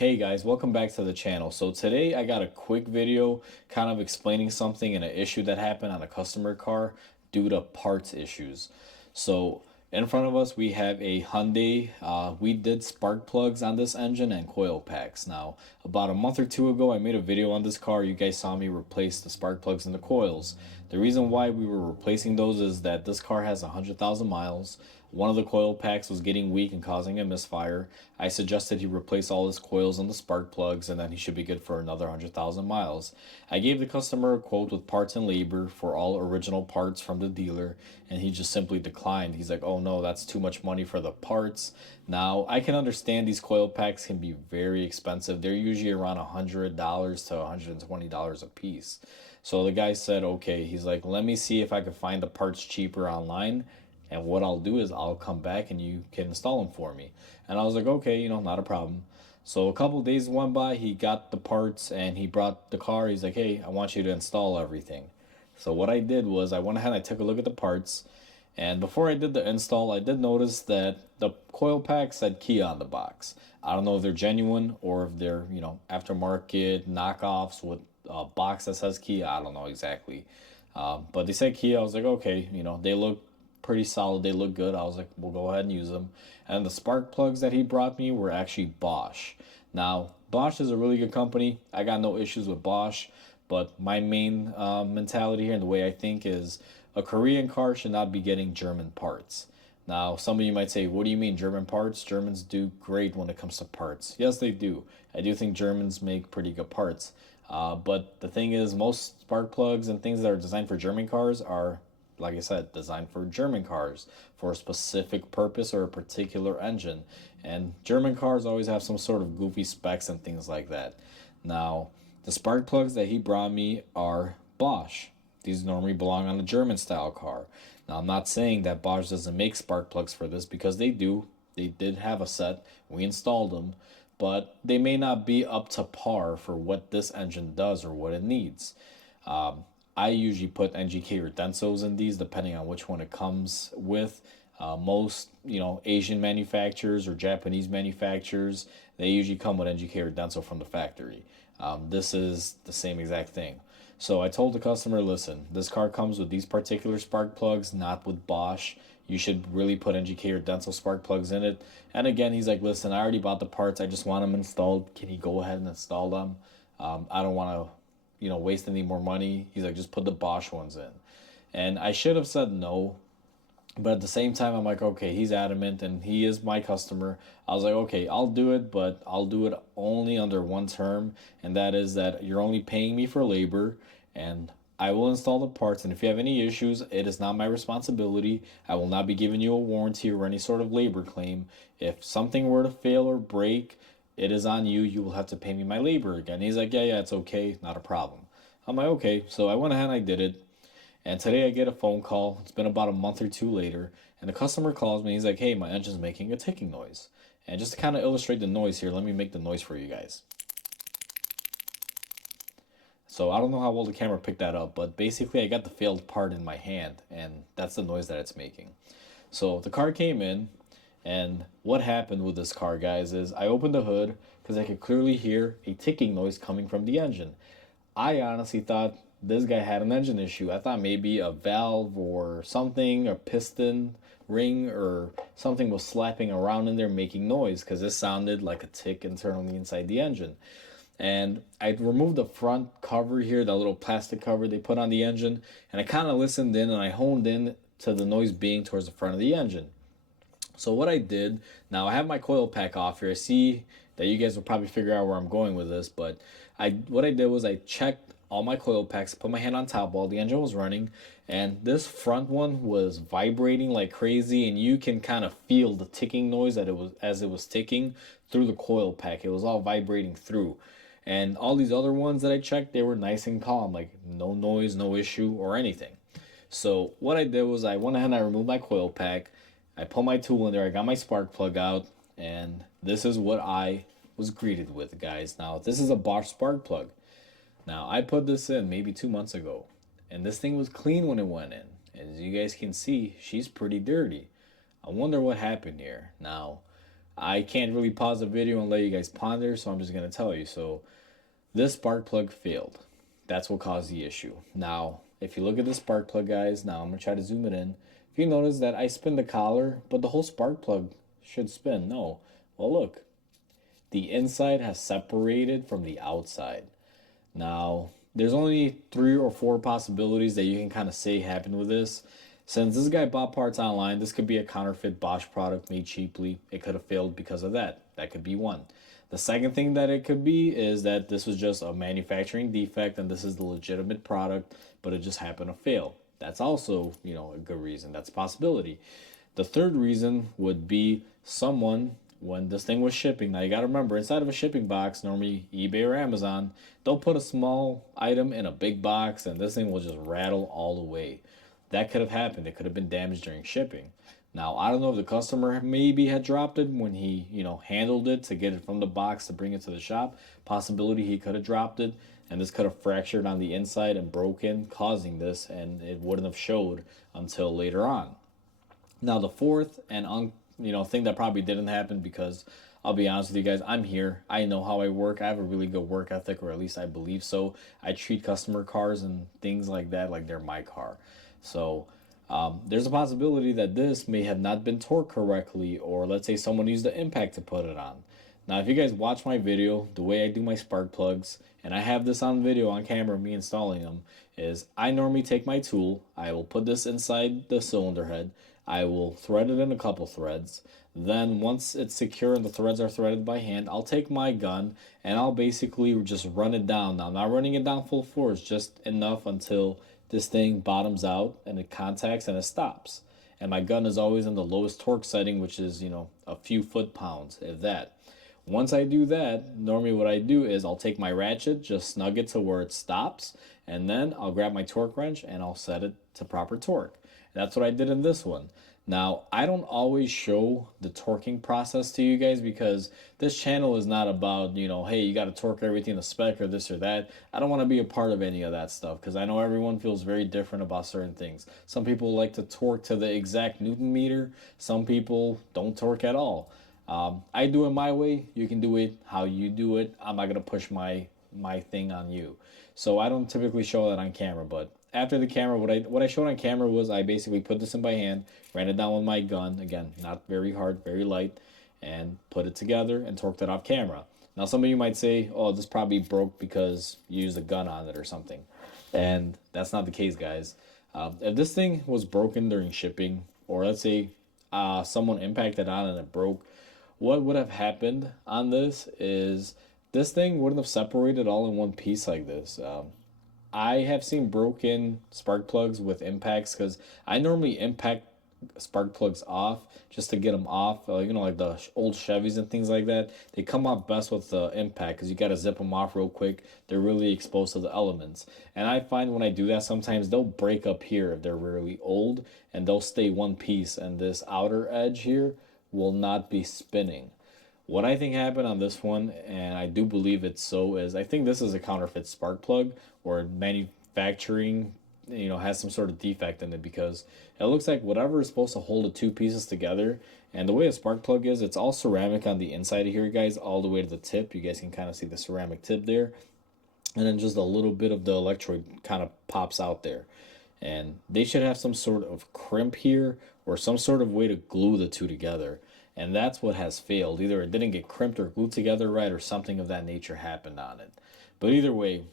Hey guys, welcome back to the channel. So today I got a quick video kind of explaining something and an issue that happened on a customer car due to parts issues. So in front of us we have a Hyundai. We did spark plugs on this engine and coil packs. Now about a month or two ago I made a video on this car. You guys saw me replace the spark plugs and the coils. The reason why we were replacing those is that this car has 100,000 miles. One of the coil packs was getting weak and causing a misfire. I suggested he replace all his coils and the spark plugs, and then he should be good for another 100,000 miles. I gave the customer a quote with parts and labor for all original parts from the dealer, and he just simply declined. He's like, oh no, that's too much money for the parts. Now, I can understand these coil packs can be very expensive. They're usually around $100 to $120 a piece. So the guy said, okay, he's like, let me see if I can find the parts cheaper online. And what I'll do is I'll come back and you can install them for me. And I was like, okay, not a problem. So a couple days went by, he got the parts and he brought the car. He's like, hey, I want you to install everything. So what I did was I went ahead and I took a look at the parts. And before I did the install, I did notice that the coil pack said Kia on the box. I don't know if they're genuine or if they're, aftermarket knockoffs with a box that says Kia. I don't know exactly. But they said Kia. I was like, okay, they look pretty solid. They look good. I was like, we'll go ahead and use them. And the spark plugs that he brought me were actually Bosch. Now, Bosch is a really good company. I got no issues with Bosch, but my main mentality here and the way I think is a Korean car should not be getting German parts. Now, some of you might say, what do you mean German parts? Germans do great when it comes to parts. Yes, they do. I do think Germans make pretty good parts. But the thing is, most spark plugs and things that are designed for German cars are, like I said, designed for German cars for a specific purpose or a particular engine. And German cars always have some sort of goofy specs and things like that. Now, the spark plugs that he brought me are Bosch. These normally belong on a German style car. Now, I'm not saying that Bosch doesn't make spark plugs for this because they do. They did have a set. We installed them. But they may not be up to par for what this engine does or what it needs. I usually put NGK or Densos in these depending on which one it comes with. Most, Asian manufacturers or Japanese manufacturers, they usually come with NGK or Denso from the factory. This is the same exact thing. So I told the customer, listen, this car comes with these particular spark plugs, not with Bosch. You should really put NGK or Denso spark plugs in it. And again, he's like, listen, I already bought the parts. I just want them installed. Can you go ahead and install them? I don't want to waste any more money. He's like, just put the Bosch ones in. And I should have said no, but at the same time, I'm like, okay, he's adamant and he is my customer. I was like, okay, I'll do it, but I'll do it only under one term, and that is that you're only paying me for labor, and I will install the parts. And if you have any issues, it is not my responsibility. I will not be giving you a warranty or any sort of labor claim. If something were to fail or break, it is on you. You will have to pay me my labor again. He's like, yeah, it's okay, not a problem. I'm like, okay. So I went ahead and I did it. And today I get a phone call. It's been about a month or two later. And the customer calls me. He's like, hey, my engine's making a ticking noise. And just to kind of illustrate the noise here, let me make the noise for you guys. So I don't know how well the camera picked that up, but basically I got the failed part in my hand, and that's the noise that it's making. So the car came in, and what happened with this car, guys, is I opened the hood because I could clearly hear a ticking noise coming from the engine. I honestly thought this guy had an engine issue. I thought maybe a valve or something, a piston ring or something was slapping around in there making noise because it sounded like a tick internally inside the engine. And I removed the front cover here, that little plastic cover they put on the engine, and I kind of listened in and I honed in to the noise being towards the front of the engine. So what I did, now I have my coil pack off here. I see that you guys will probably figure out where I'm going with this, but what I did was I checked all my coil packs, put my hand on top while the engine was running, and this front one was vibrating like crazy, and you can kind of feel the ticking noise that it was as it was ticking through the coil pack. It was all vibrating through. And all these other ones that I checked, they were nice and calm, like no noise, no issue or anything. So what I did was I went ahead and I removed my coil pack. I put my tool in there, I got my spark plug out, and this is what I was greeted with, guys. Now, this is a Bosch spark plug. Now, I put this in maybe 2 months ago, and this thing was clean when it went in. As you guys can see, she's pretty dirty. I wonder what happened here. Now, I can't really pause the video and let you guys ponder, so I'm just gonna tell you. So this spark plug failed. That's what caused the issue. Now, if you look at the spark plug, guys, now I'm gonna try to zoom it in. If you notice that I spin the collar, but the whole spark plug should spin. No. Well, look, the inside has separated from the outside. Now, there's only 3 or 4 possibilities that you can kind of say happened with this. Since this guy bought parts online, this could be a counterfeit Bosch product made cheaply. It could have failed because of that. That could be one. The second thing that it could be is that this was just a manufacturing defect and this is the legitimate product, but it just happened to fail. That's also, a good reason. That's a possibility. The third reason would be someone, when this thing was shipping, now you got to remember, inside of a shipping box, normally eBay or Amazon, they'll put a small item in a big box and this thing will just rattle all the way. That could have happened. It could have been damaged during shipping. Now, I don't know if the customer maybe had dropped it when he, handled it to get it from the box to bring it to the shop. Possibility he could have dropped it and this could have fractured on the inside and broken, causing this, and it wouldn't have showed until later on. Now, the fourth and thing that probably didn't happen, because I'll be honest with you guys, I'm here. I know how I work. I have a really good work ethic, or at least I believe so. I treat customer cars and things like that like they're my car. So there's a possibility that this may have not been torqued correctly, or let's say someone used the impact to put it on. Now, if you guys watch my video, the way I do my spark plugs, and I have this on video on camera, me installing them, is I normally take my tool, I will put this inside the cylinder head, I will thread it in a couple threads. Then once it's secure and the threads are threaded by hand, I'll take my gun and I'll basically just run it down. Now, I'm not running it down full force, just enough until this thing bottoms out and it contacts and it stops. And my gun is always in the lowest torque setting, which is, a few foot-pounds, if that. Once I do that, normally what I do is I'll take my ratchet, just snug it to where it stops, and then I'll grab my torque wrench and I'll set it to proper torque. That's what I did in this one. Now, I don't always show the torquing process to you guys because this channel is not about, hey, you got to torque everything to spec or this or that. I don't want to be a part of any of that stuff because I know everyone feels very different about certain things. Some people like to torque to the exact Newton meter. Some people don't torque at all. I do it my way. You can do it how you do it. I'm not going to push my thing on you. So I don't typically show that on camera, but after the camera, what I showed on camera was I basically put this in by hand, ran it down with my gun, again, not very hard, very light, and put it together and torqued it off camera. Now, some of you might say, oh, this probably broke because you used a gun on it or something. And that's not the case, guys. If this thing was broken during shipping, or let's say someone impacted on it and it broke, what would have happened on this is this thing wouldn't have separated all in one piece like this. I have seen broken spark plugs with impacts because I normally impact spark plugs off just to get them off. Like the old Chevys and things like that. They come off best with the impact because you got to zip them off real quick. They're really exposed to the elements. And I find when I do that, sometimes they'll break up here if they're really old and they'll stay one piece. And this outer edge here will not be spinning. What I think happened on this one, and I do believe it's so, is I think this is a counterfeit spark plug or manufacturing, has some sort of defect in it because it looks like whatever is supposed to hold the two pieces together. And the way a spark plug is, it's all ceramic on the inside of here, guys, all the way to the tip. You guys can kind of see the ceramic tip there. And then just a little bit of the electrode kind of pops out there. And they should have some sort of crimp here or some sort of way to glue the two together. And that's what has failed. Either it didn't get crimped or glued together right, or something of that nature happened on it. But either way,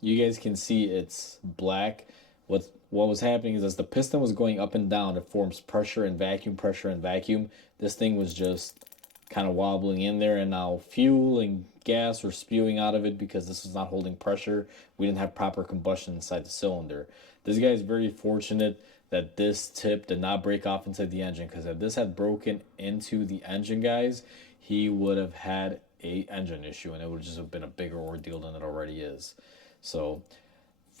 you guys can see it's black. What was happening is as the piston was going up and down, it forms pressure and vacuum, pressure and vacuum. This thing was just kind of wobbling in there, and now fuel and gas were spewing out of it because this was not holding pressure. We didn't have proper combustion inside the cylinder. This guy is very fortunate that this tip did not break off into the engine, because if this had broken into the engine, guys, he would have had a engine issue and it would just have been a bigger ordeal than it already is. So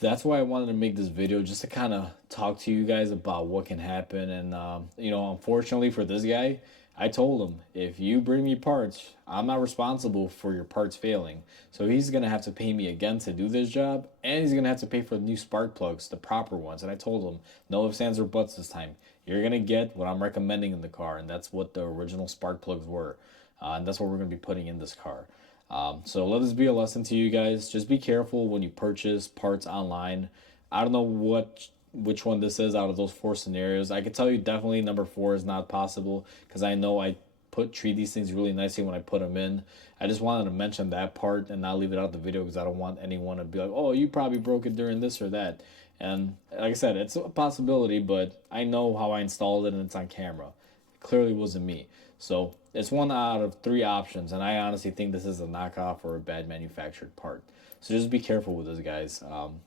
that's why I wanted to make this video, just to kind of talk to you guys about what can happen. And unfortunately for this guy, I told him, if you bring me parts, I'm not responsible for your parts failing. So he's going to have to pay me again to do this job, and he's going to have to pay for the new spark plugs, the proper ones. And I told him, no ifs, ands, or buts this time. you're gonna get what I'm recommending in the car, and that's what the original spark plugs were, and that's what we're gonna be putting in this car. So let this be a lesson to you guys. Just be careful when you purchase parts online. I don't know which one this is out of those four scenarios. I can tell you definitely number four is not possible because I know I treat these things really nicely when I put them in. I just wanted to mention that part and not leave it out of the video because I don't want anyone to be like, "Oh, you probably broke it during this or that." And like I said, it's a possibility, but I know how I installed it and it's on camera. It clearly wasn't me. So it's one out of three options, and I honestly think this is a knockoff or a bad manufactured part. So just be careful with this, guys.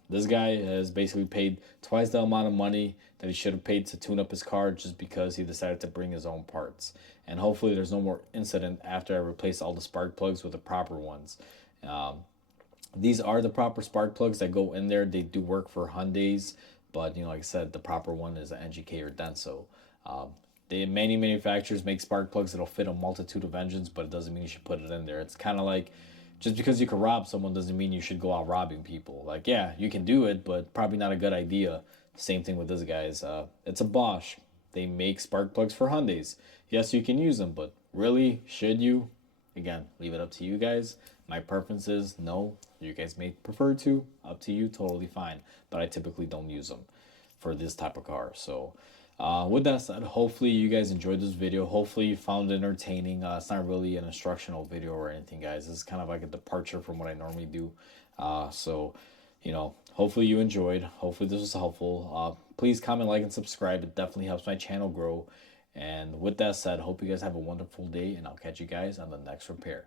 This guy has basically paid twice the amount of money that he should have paid to tune up his car just because he decided to bring his own parts. And hopefully there's no more incident after I replace all the spark plugs with the proper ones. Um, these are the proper spark plugs that go in there. They do work for Hyundais, but like I said, the proper one is an NGK or Denso. Um, many manufacturers make spark plugs that'll fit a multitude of engines, but it doesn't mean you should put it in there. It's kind of like just because you can rob someone doesn't mean you should go out robbing people. Like, yeah, you can do it, but probably not a good idea. Same thing with this, guys. It's a Bosch. They make spark plugs for Hyundais. Yes, you can use them, but really, should you? Again, leave it up to you guys. My preference is no. You guys may prefer to. Up to you. Totally fine. But I typically don't use them for this type of car. So, with that said, hopefully you guys enjoyed this video. Hopefully you found it entertaining. It's not really an instructional video or anything, guys. This is kind of like a departure from what I normally do. So, hopefully you enjoyed. Hopefully this was helpful. Please comment, like, and subscribe. It definitely helps my channel grow. And with that said, hope you guys have a wonderful day, and I'll catch you guys on the next repair.